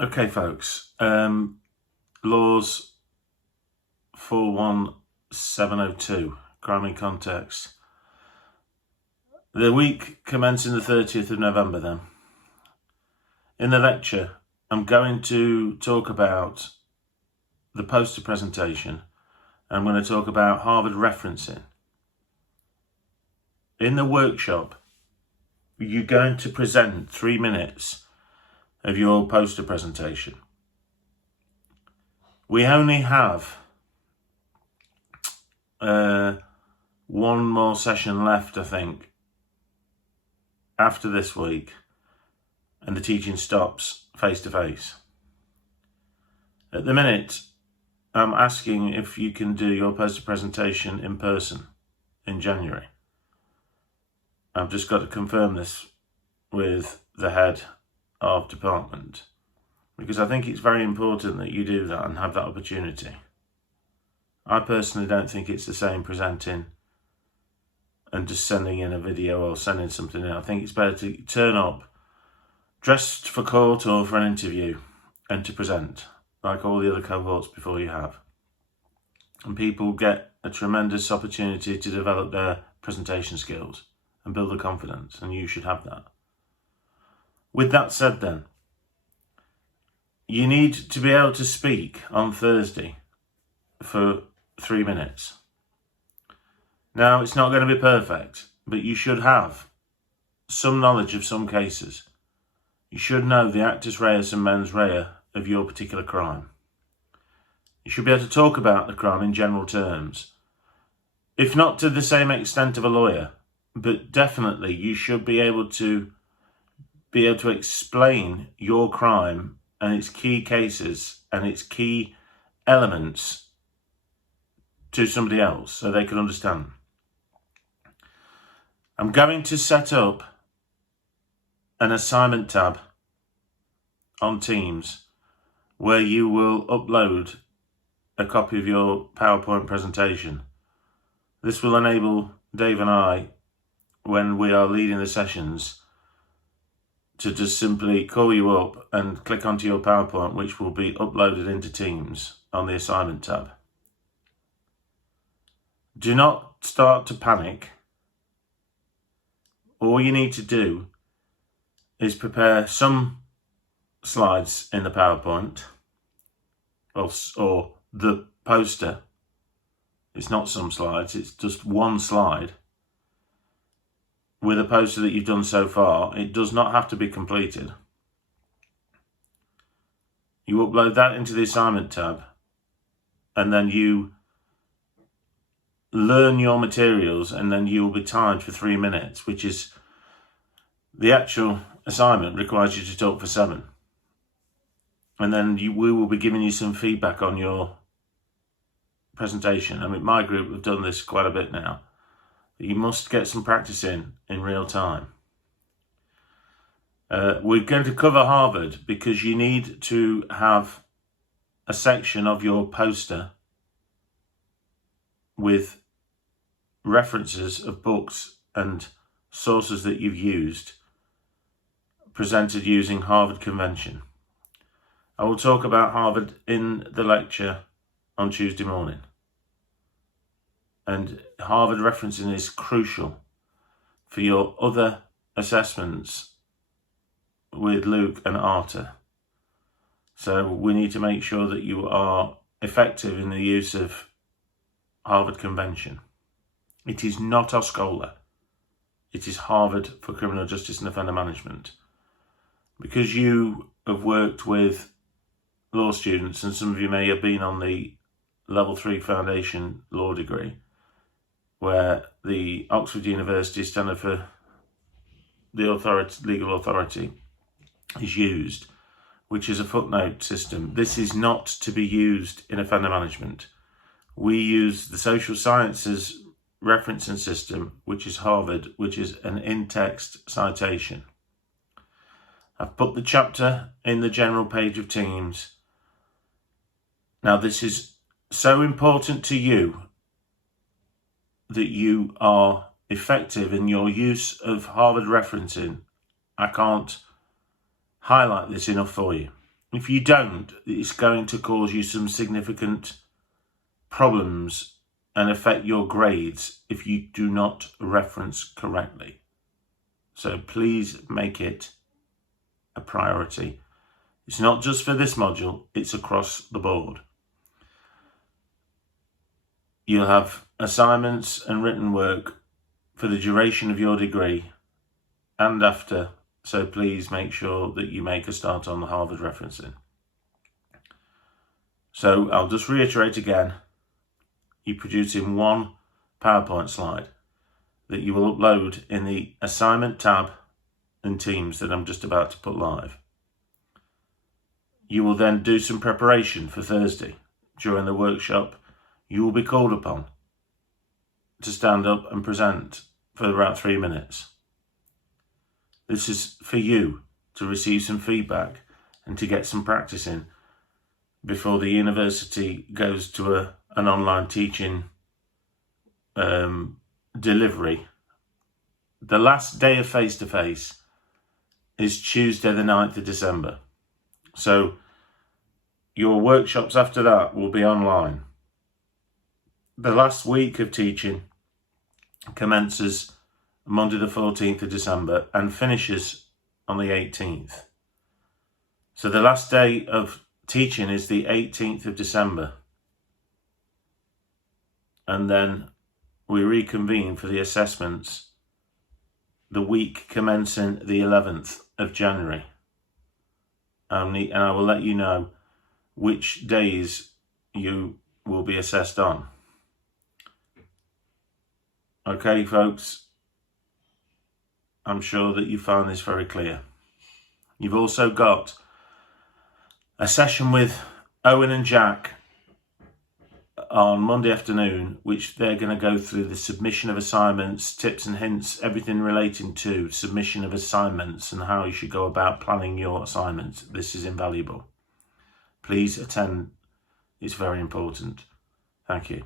Okay, folks. LAWS41702, crime in context. The week commencing the 30th of November then. In the lecture, I'm going to talk about the poster presentation. I'm going to talk about Harvard referencing. In the workshop, you're going to present 3 minutes of your poster presentation. We only have one more session left, I think, after this week, and the teaching stops face-to-face. At the minute, I'm asking if you can do your poster presentation in person in January. I've just got to confirm this with the head of department, because I think it's very important that you do that and have that opportunity. I personally don't think it's the same presenting and just sending in a video or sending something in. I think it's better to turn up dressed for court or for an interview and to present like all the other cohorts before you have. And people get a tremendous opportunity to develop their presentation skills and build their confidence, and you should have that. With that said then, you need to be able to speak on Thursday for 3 minutes. Now, it's not going to be perfect, but you should have some knowledge of some cases. You should know the actus reus and mens rea of your particular crime. You should be able to talk about the crime in general terms. If not to the same extent of a lawyer, but definitely you should be able to explain your crime and its key cases and its key elements to somebody else so they can understand. I'm going to set up an assignment tab on Teams where you will upload a copy of your PowerPoint presentation. This will enable Dave and I, when we are leading the sessions, to just simply call you up and click onto your PowerPoint, which will be uploaded into Teams on the assignment tab. Do not start to panic. All you need to do is prepare some slides in the PowerPoint or the poster. It's not some slides, it's just one slide with a poster that you've done so far. It does not have to be completed. You upload that into the assignment tab, and then you learn your materials, and then you will be timed for 3 minutes, which is the actual assignment requires you to talk for 7. And then we will be giving you some feedback on your presentation. I mean, my group have done this quite a bit now. You must get some practice in real time. We're going to cover Harvard because you need to have a section of your poster with references of books and sources that you've used, presented using Harvard Convention. I will talk about Harvard in the lecture on Tuesday morning. And Harvard referencing is crucial for your other assessments with Luke and Arthur. So we need to make sure that you are effective in the use of Harvard Convention. It is not OSCOLA. It is Harvard for Criminal Justice and Offender Management. Because you have worked with law students, and some of you may have been on the Level 3 Foundation Law degree, where the Oxford University Standard for the legal authority is used, which is a footnote system. This is not to be used in offender management. We use the social sciences referencing system, which is Harvard, which is an in-text citation. I've put the chapter in the general page of Teams. Now, this is so important to you that you are effective in your use of Harvard referencing. I can't highlight this enough for you. If you don't, it's going to cause you some significant problems and affect your grades if you do not reference correctly. So please make it a priority. It's not just for this module, it's across the board. You'll have assignments and written work for the duration of your degree and after, so please make sure that you make a start on the Harvard referencing. So I'll just reiterate again, you produce in one PowerPoint slide that you will upload in the assignment tab in Teams that I'm just about to put live. You will then do some preparation for Thursday. During the workshop, you will be called upon to stand up and present for about 3 minutes. This is for you to receive some feedback and to get some practice in before the university goes to an online teaching delivery. The last day of face-to-face is Tuesday the 9th of December. So your workshops after that will be online. The last week of teaching commences Monday the 14th of December and finishes on the 18th. So the last day of teaching is the 18th of December. And then we reconvene for the assessments the week commencing the 11th of January. And I will let you know which days you will be assessed on. Okay, folks, I'm sure that you found this very clear. You've also got a session with Owen and Jack on Monday afternoon, which they're going to go through the submission of assignments, tips and hints, everything relating to submission of assignments and how you should go about planning your assignments. This is invaluable. Please attend. It's very important. Thank you.